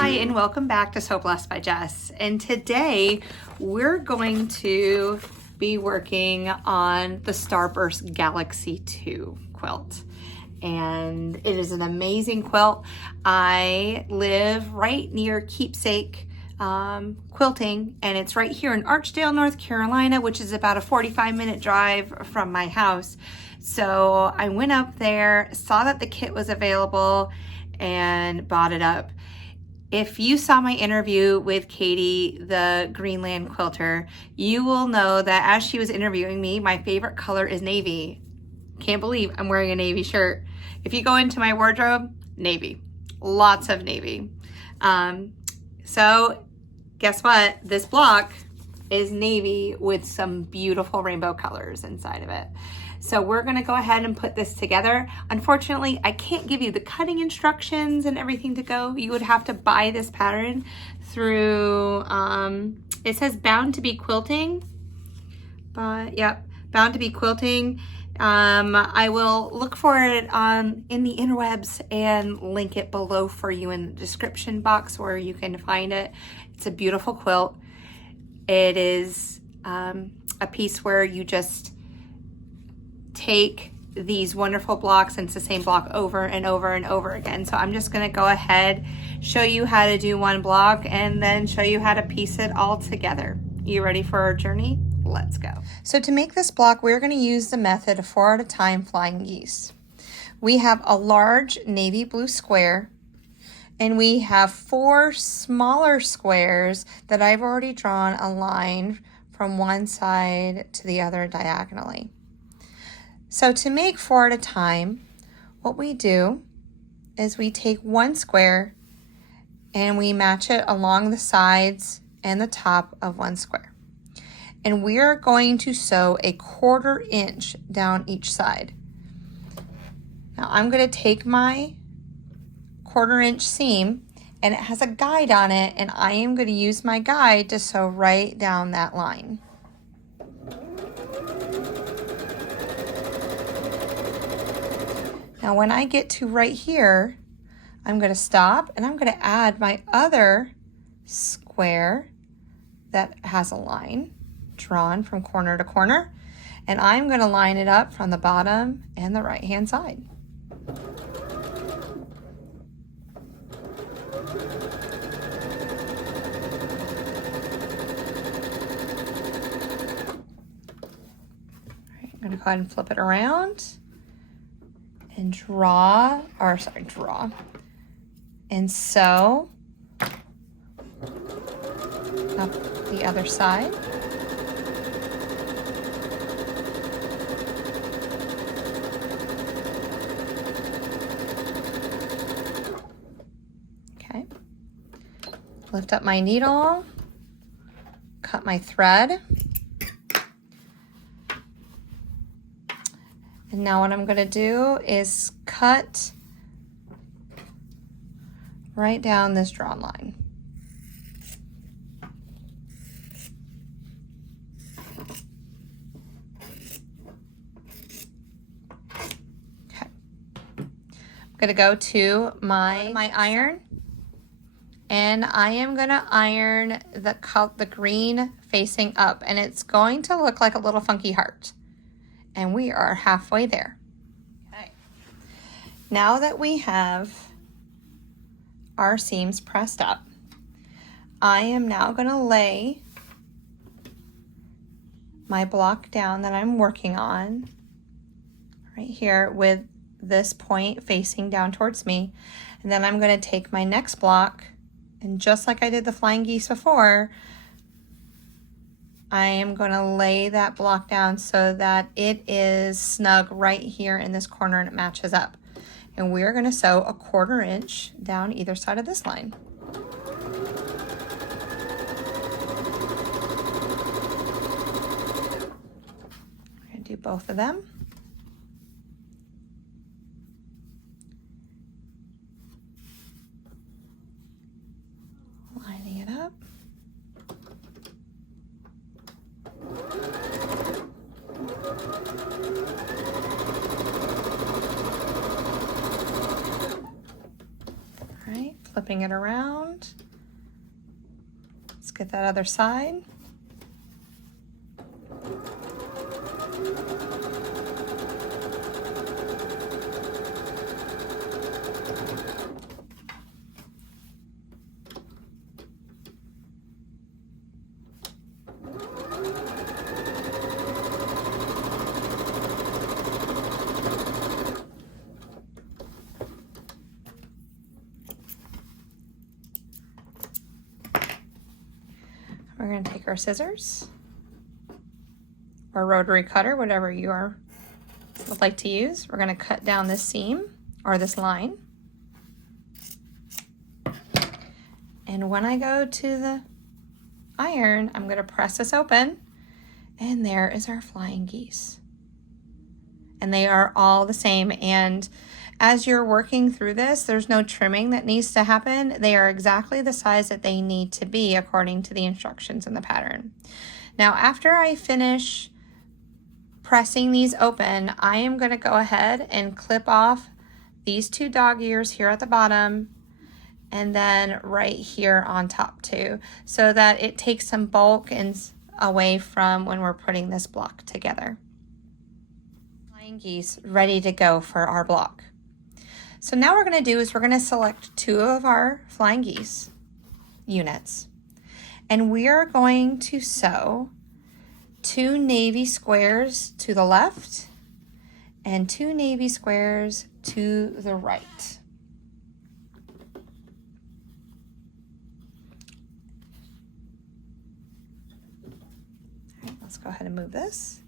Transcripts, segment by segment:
Hi, and welcome back to So Blessed by Jess. And today we're going to be working on the Starburst Galaxy 2 quilt. And it is an amazing quilt. I live right near Keepsake Quilting, and it's right here in Archdale, North Carolina, which is about a 45-minute drive from my house. So I went up there, saw that the kit was available, and bought it up. If you saw my interview with Katie, the Greenland quilter, you will know that as she was interviewing me, my favorite color is navy. Can't believe I'm wearing a navy shirt. If you go into my wardrobe, navy. Lots of navy. So guess what? This block is navy with some beautiful rainbow colors inside of it. So we're gonna go ahead and put this together. Unfortunately, I can't give you the cutting instructions and everything to go. You would have to buy this pattern through, it says Bound to Be Quilting, but yep, Bound to Be Quilting. I will look for it in the interwebs and link it below for you in the description box where you can find it. It's a beautiful quilt. It is a piece where you just take these wonderful blocks, and it's the same block over and over and over again. So I'm just going to go ahead, show you how to do one block, and then show you how to piece it all together. You ready for our journey? Let's go. So to make this block, we're going to use the method of 4 at a time flying geese. We have a large navy blue square, and we have 4 smaller squares that I've already drawn a line from one side to the other diagonally. So to make 4 at a time, what we do is we take one square and we match it along the sides and the top of one square. And we are going to sew a 1/4 inch down each side. Now I'm going to take my 1/4 inch seam, and it has a guide on it, and I am going to use my guide to sew right down that line. Now when I get to right here, I'm going to stop and I'm going to add my other square that has a line drawn from corner to corner, and I'm going to line it up from the bottom and the right hand side. I'm going to go ahead and flip it around and draw and sew up the other side. Okay. Lift up my needle, cut my thread. And now what I'm going to do is cut right down this drawn line. Okay. I'm going to go to my iron, and I am going to iron the green facing up, and it's going to look like a little funky heart. And we are halfway there. Okay. Now that we have our seams pressed up, I am now going to lay my block down that I'm working on right here with this point facing down towards me. And then I'm going to take my next block, and just like I did the flying geese before, I am going to lay that block down so that it is snug right here in this corner and it matches up. And we're going to sew a 1/4 inch down either side of this line. I'm going to do both of them. Lining it up. All right, flipping it around. Let's get that other side. We're going to take our scissors or rotary cutter, whatever you would like to use. We're going to cut down this seam or this line. And when I go to the iron, I'm going to press this open, and there is our flying geese. And they are all the same. And as you're working through this, there's no trimming that needs to happen. They are exactly the size that they need to be according to the instructions in the pattern. Now, after I finish pressing these open, I am going to go ahead and clip off these two dog ears here at the bottom and then right here on top too, so that it takes some bulk and away from when we're putting this block together. Flying geese ready to go for our block. So now what we're going to do is we're going to select two of our flying geese units, and we are going to sew 2 navy squares to the left and 2 navy squares to the right. All right, let's go ahead and move this.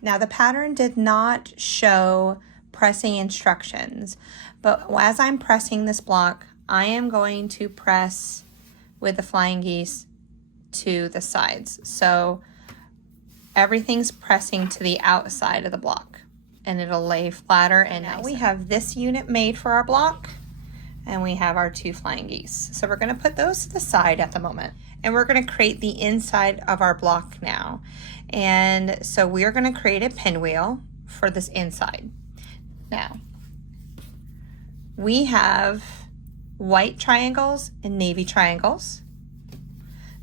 Now the pattern did not show pressing instructions, but as I'm pressing this block, I am going to press with the flying geese to the sides. So everything's pressing to the outside of the block and it'll lay flatter. And now we have this unit made for our block, and we have our 2 flying geese. So we're going to put those to the side at the moment, and we're going to create the inside of our block now. And so we're going to create a pinwheel for this inside. Now, we have white triangles and navy triangles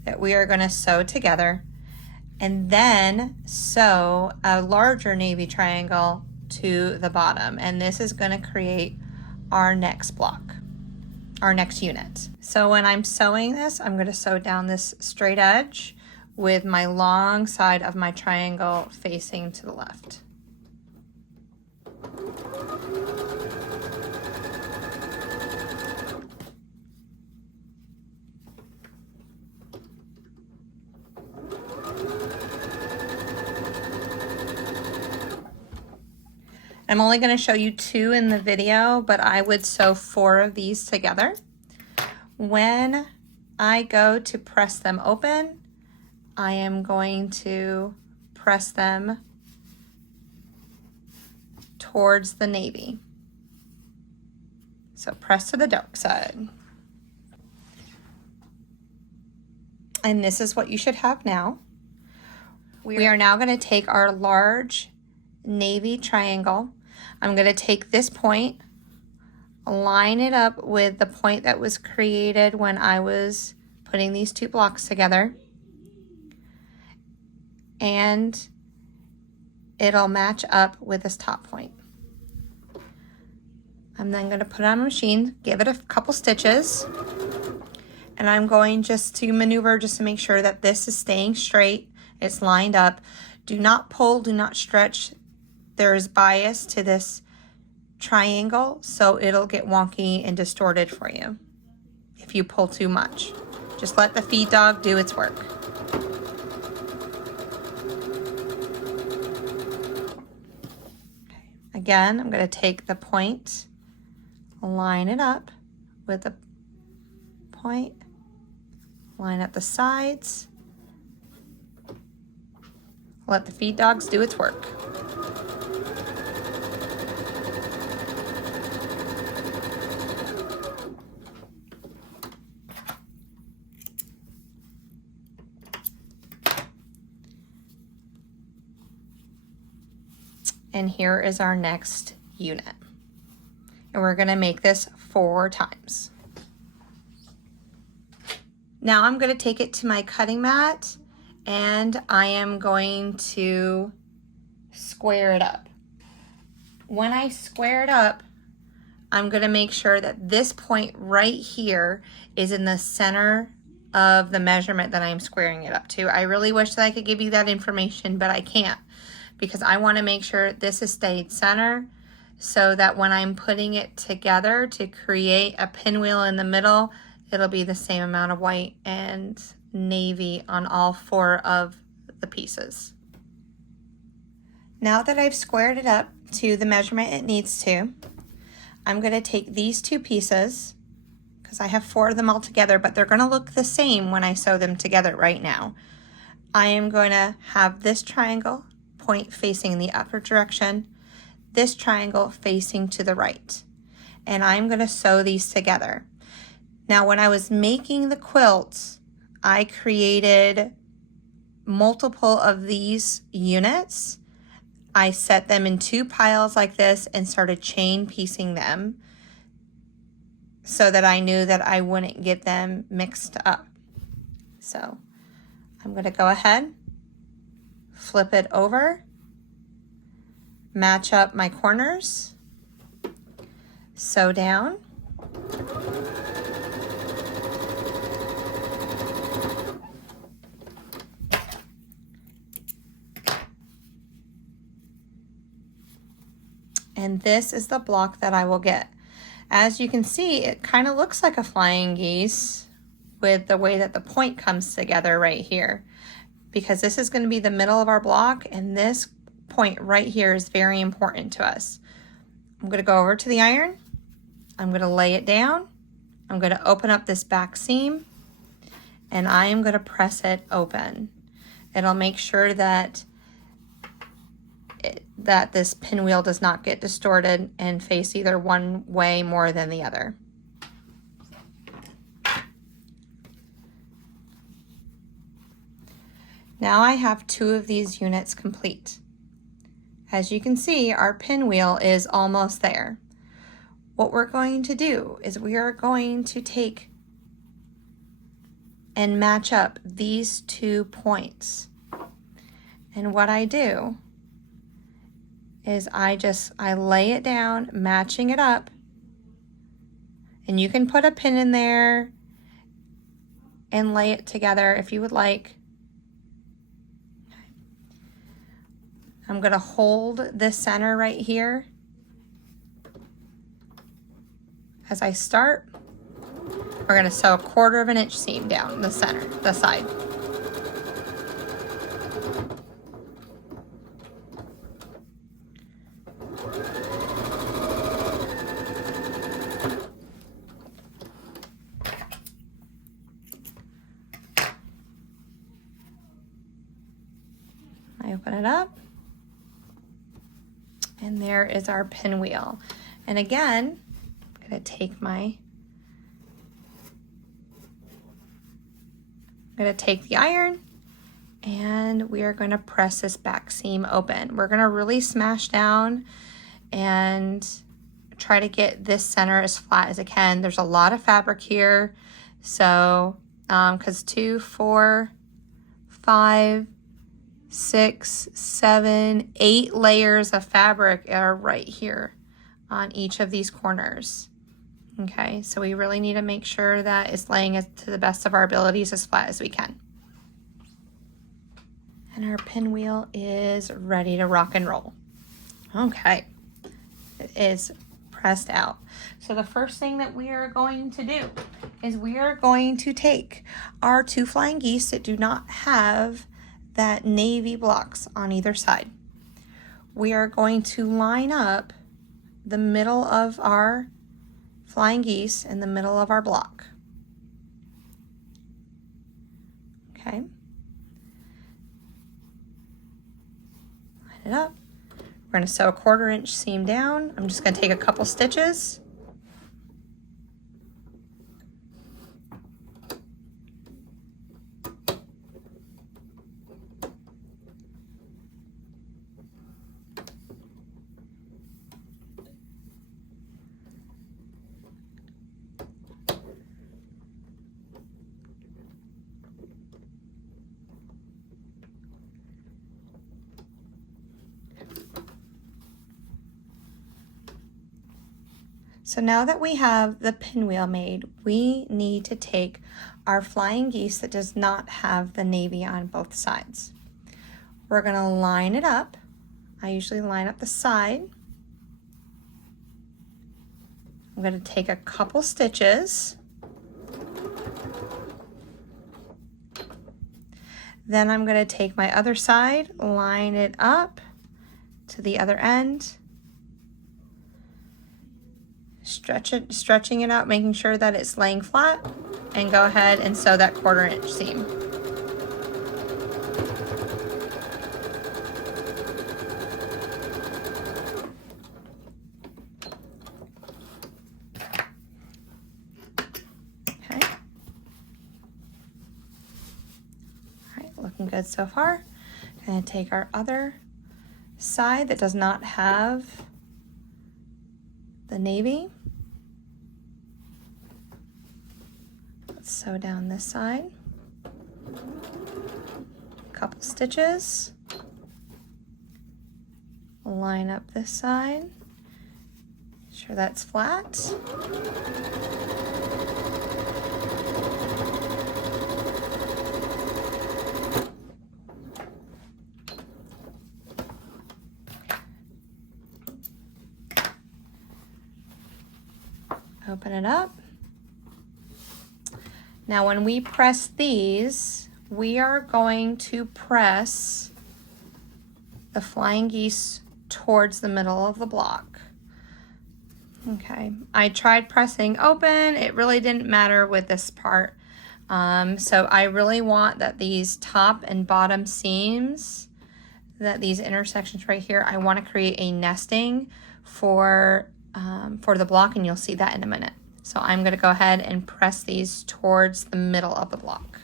that we are going to sew together, and then sew a larger navy triangle to the bottom. And this is going to create our next block, our next unit. So when I'm sewing this, I'm going to sew down this straight edge with my long side of my triangle facing to the left. I'm only going to show you 2 in the video, but I would sew 4 of these together. When I go to press them open, I am going to press them towards the navy. So press to the dark side. And this is what you should have now. We are now going to take our large navy triangle. I'm going to take this point, line it up with the point that was created when I was putting these 2 blocks together. and it'll match up with this top point. I'm then going to put it on a machine, give it a couple stitches, and I'm going just to maneuver just to make sure that this is staying straight, it's lined up. Do not pull, do not stretch. There is bias to this triangle, so it'll get wonky and distorted for you if you pull too much. Just let the feed dog do its work. Okay. Again, I'm going to take the point, line it up with the point, line up the sides, let the feed dogs do its work. And here is our next unit. And we're going to make this 4 times. Now I'm going to take it to my cutting mat and I am going to square it up. When I square it up, I'm going to make sure that this point right here is in the center of the measurement that I'm squaring it up to. I really wish that I could give you that information, but I can't, because I want to make sure this has stayed center so that when I'm putting it together to create a pinwheel in the middle, it'll be the same amount of white and navy on all 4 of the pieces. Now that I've squared it up to the measurement it needs to, I'm going to take these 2 pieces, because I have 4 of them all together, but they're going to look the same when I sew them together right now. I am going to have this triangle point facing in the upper direction, this triangle facing to the right, and I'm going to sew these together. Now, when I was making the quilts, I created multiple of these units. I set them in 2 piles like this and started chain piecing them so that I knew that I wouldn't get them mixed up. So I'm going to go ahead, flip it over, match up my corners, sew down, and this is the block that I will get. As you can see, it kind of looks like a flying geese with the way that the point comes together right here, because this is going to be the middle of our block, and this point right here is very important to us. I'm going to go over to the iron, I'm going to lay it down, I'm going to open up this back seam, and I am going to press it open. It'll make sure that this pinwheel does not get distorted and face either one way more than the other. Now I have 2 of these units complete. As you can see, our pinwheel is almost there. What we're going to do is we are going to take and match up these 2 points. And what I do is I lay it down, matching it up, and you can put a pin in there and lay it together if you would like. I'm going to hold this center right here. As I start, we're going to sew a 1/4 of an inch seam down the center, the side. I open it up, and there is our pinwheel. And again, I'm going to take the iron, and we are going to press this back seam open. We're going to really smash down and try to get this center as flat as it can. There's a lot of fabric here, so because 2, 4, 5, 6, 7, 8 layers of fabric are right here on each of these corners. Okay, so we really need to make sure that it's laying it to the best of our abilities as flat as we can. And our pinwheel is ready to rock and roll. Okay, it is pressed out. So the first thing that we are going to do is we are going to take our 2 flying geese that do not have that navy blocks on either side. We are going to line up the middle of our flying geese in the middle of our block. Okay. Line it up. We're going to sew a 1/4 inch seam down. I'm just going to take a couple stitches. So now that we have the pinwheel made, we need to take our flying geese that does not have the navy on both sides. We're going to line it up. I usually line up the side. I'm going to take a couple stitches. Then I'm going to take my other side, line it up to the other end. Stretching it out, making sure that it's laying flat, and go ahead and sew that 1/4 inch seam. Okay. All right, looking good so far. Gonna take our other side that does not have the navy. Let's sew down this side. Couple stitches. Line up this side. Make sure that's flat. Open it up. Now when we press these, we are going to press the flying geese towards the middle of the block. Okay, I tried pressing open. It really didn't matter with this part. So I really want that these top and bottom seams, that these intersections right here, I want to create a nesting for the block, and you'll see that in a minute. So I'm going to go ahead and press these towards the middle of the block.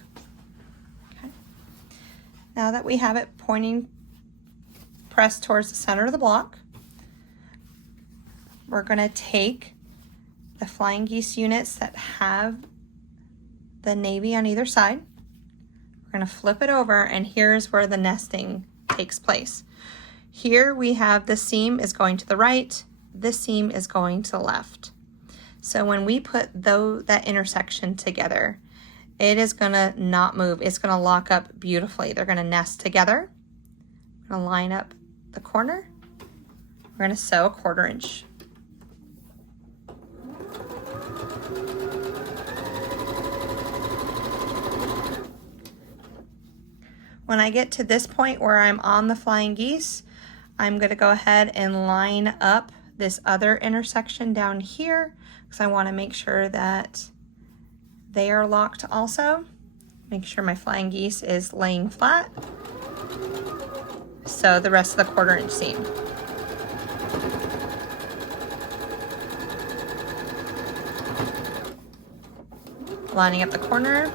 Okay. Now that we have it pointing, pressed towards the center of the block, we're going to take the flying geese units that have the navy on either side. We're going to flip it over, and here's where the nesting takes place. Here we have the seam is going to the right, this seam is going to the left. So when we put that intersection together, it is gonna not move. It's gonna lock up beautifully. They're gonna nest together. We're gonna line up the corner. We're gonna sew a 1/4 inch. When I get to this point where I'm on the flying geese, I'm gonna go ahead and line up this other intersection down here, because I want to make sure that they are locked also. Make sure my flying geese is laying flat. So the rest of the 1/4 inch seam. Lining up the corner.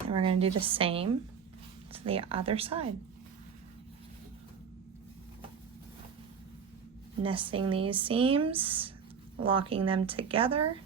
And we're going to do the same to the other side. Nesting these seams, locking them together.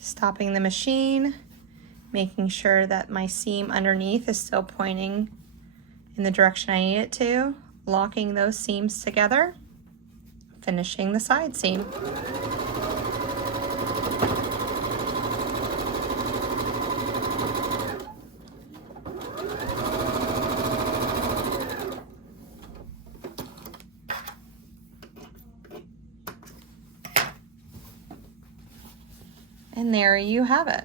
Stopping the machine, making sure that my seam underneath is still pointing in the direction I need it to, locking those seams together, finishing the side seam. And there you have it.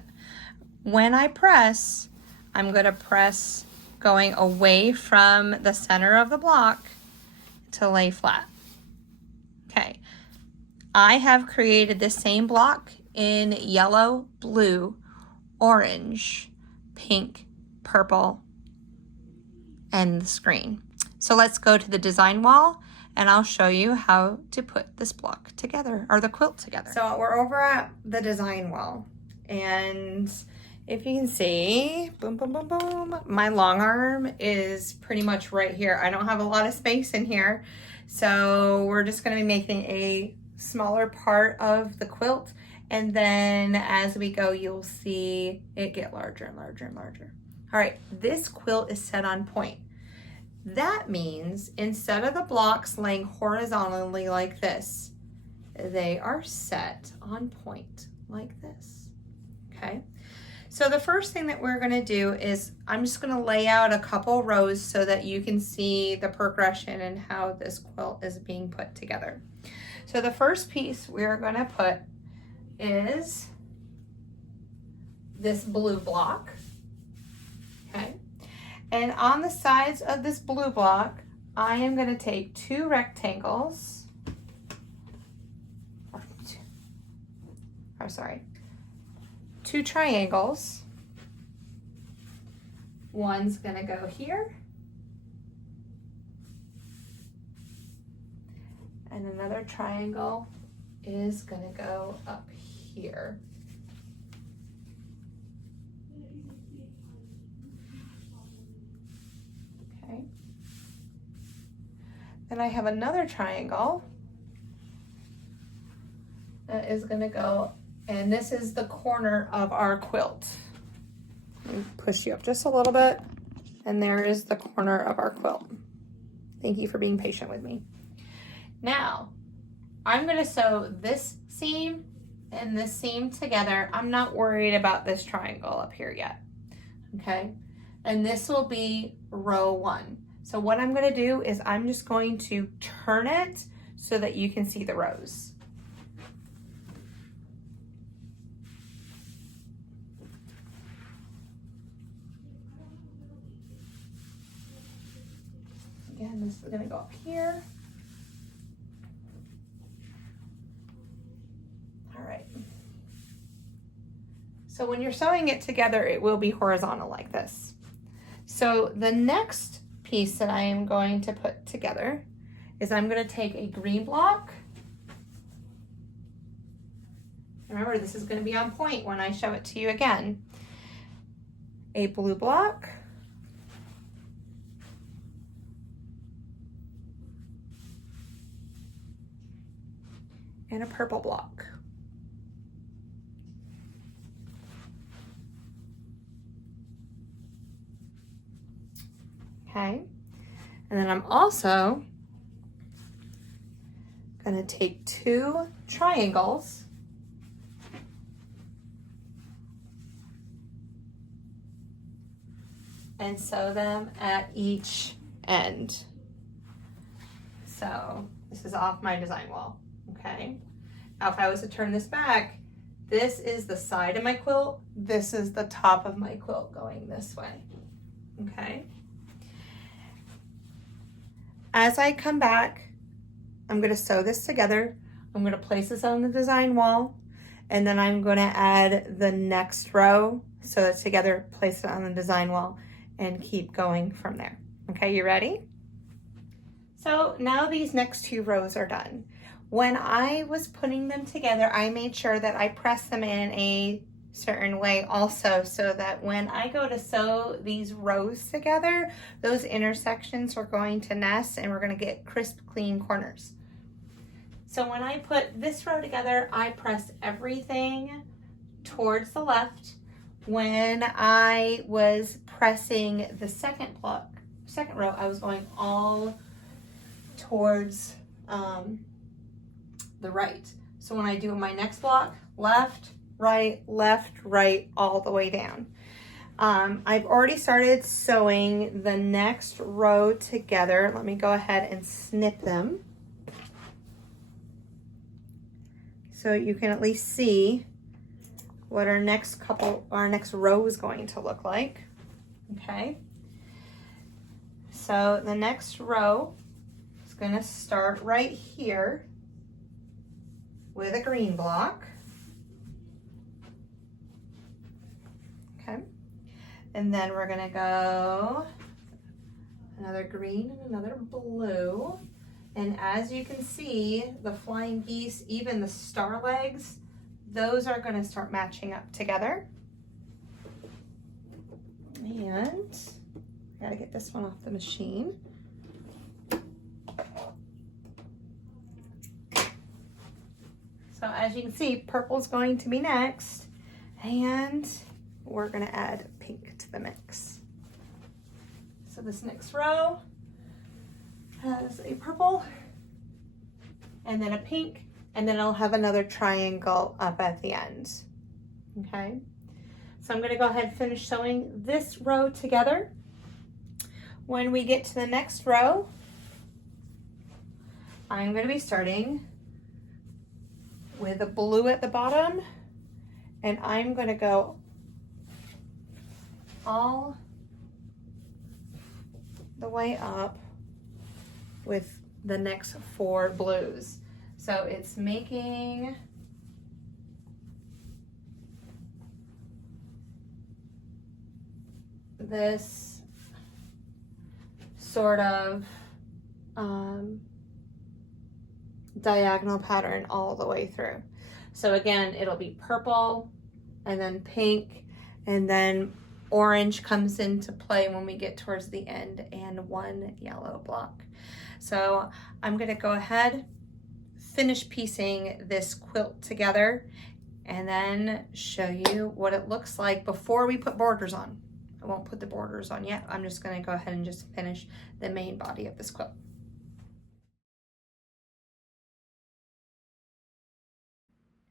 When I press, I'm going to press going away from the center of the block to lay flat. Okay, I have created the same block in yellow, blue, orange, pink, purple, and the screen. So let's go to the design wall and I'll show you how to put this block together, or the quilt together. So we're over at the design wall, and if you can see, boom, boom, boom, boom, my long arm is pretty much right here. I don't have a lot of space in here, so we're just gonna be making a smaller part of the quilt, and then as we go, you'll see it get larger and larger and larger. All right, this quilt is set on point. That means instead of the blocks laying horizontally like this, they are set on point like this, okay? So the first thing that we're gonna do is I'm just gonna lay out a couple rows so that you can see the progression and how this quilt is being put together. So the first piece we're gonna put is this blue block, okay? And on the sides of this blue block, I am going to take two rectangles, two triangles. One's going to go here, and another triangle is going to go up here. Then I have another triangle that is going to go, and this is the corner of our quilt. Let me push you up just a little bit, and there is the corner of our quilt. Thank you for being patient with me. Now, I'm going to sew this seam and this seam together. I'm not worried about this triangle up here yet, okay? And this will be row 1. So what I'm going to do is I'm just going to turn it so that you can see the rows. Again, this is going to go up here. All right. So when you're sewing it together, it will be horizontal like this. So the next piece that I am going to put together is I'm going to take a green block. Remember, this is going to be on point when I show it to you again. A blue block. And a purple block. Okay, and then I'm also gonna take two triangles and sew them at each end. So this is off my design wall, okay? Now if I was to turn this back, this is the side of my quilt, this is the top of my quilt going this way, okay? As I come back, I'm going to sew this together. I'm going to place this on the design wall, and then I'm going to add the next row sew it together, place it on the design wall, and keep going from there. Okay, you ready? So now these next 2 rows are done. When I was putting them together, I made sure that I pressed them in a certain way also, so that when I go to sew these rows together, those intersections are going to nest and we're going to get crisp, clean corners. So when I put this row together, I pressed everything towards the left. When I was pressing the second row, I was going all towards the right. So when I do my next block, left, right, all the way down. I've already started sewing the next row together. Let me go ahead and snip them so you can at least see what our next row is going to look like. Okay. So the next row is going to start right here with a green block. Okay. And then we're going to go another green and another blue. And as you can see, the flying geese, even the star legs, those are going to start matching up together. And I gotta get this one off the machine. So as you can see, purple's going to be next, and we're gonna add pink to the mix. So this next row has a purple, and then a pink, and then I'll have another triangle up at the end. Okay, so I'm gonna go ahead and finish sewing this row together. When we get to the next row, I'm gonna be starting with a blue at the bottom, and I'm gonna go all the way up with the next 4 blues. So it's making this sort of diagonal pattern all the way through. So again, it'll be purple and then pink, and then orange comes into play when we get towards the end, and 1 yellow block. So I'm gonna go ahead, finish piecing this quilt together, and then show you what it looks like before we put borders on. I won't put the borders on yet. I'm just gonna go ahead and just finish the main body of this quilt.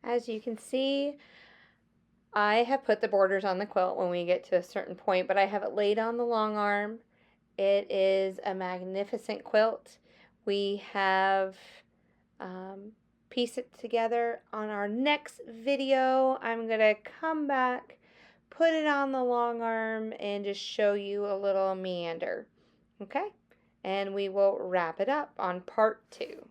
As you can see, I have put the borders on the quilt when we get to a certain point, but I have it laid on the long arm. It is a magnificent quilt. We have pieced it together. On our next video, I'm gonna come back, put it on the long arm, and just show you a little meander. Okay? And we will wrap it up on part 2.